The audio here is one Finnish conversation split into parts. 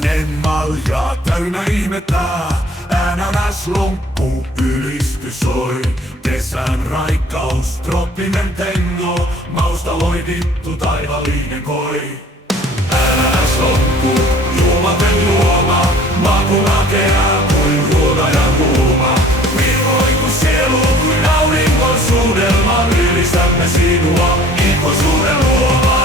Kesäinen malja täynnä ihmettä, NNS-lonkku ylistys soi. Kesän raikkaus, tropinen tengo, mausta loidittu taivallinen koi. NNS-lonkku, juomaten juoma, maku makea kuin ruodajan huuma. Virvoi kuin sielu, kuin auringon suudelma, ylistämme sinua, ikuisuuden luoma.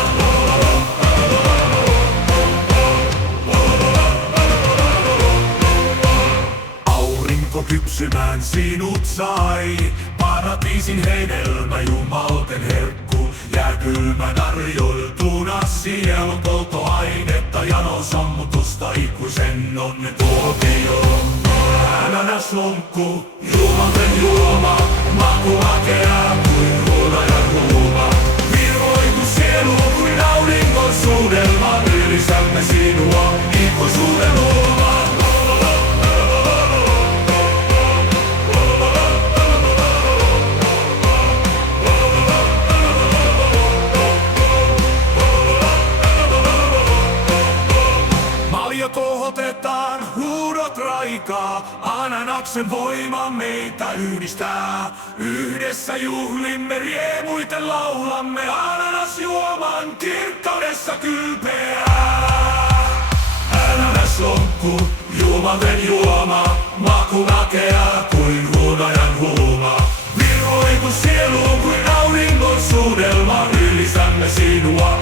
Kypsymään sinut sai, paratiisin hedelmä, jumalten herkku. Jääkylmä narjoiltuna sielun polttoainetta, jano sammutusta, ikuisen onnen tuokio. NNS-lonkku, jumalten juoma, maku makea kuin ruodajan huuma. Virvoi kuin sielu, kuin auringon suudelma, ylistämme sinua, ikuisuuden luoma. Kohotetaan, huudot raikaa, ananaksen voima meitä yhdistää. Yhdessä juhlimme, riemuiten laulamme, ananasjuoman kirkkaudessa kylpeää. NNS-lonkku, juomaten juoma, maku makea kuin ruodajan huuma. Virvoi kuin sielu, kuin auringon suudelma, ylistämme sinua,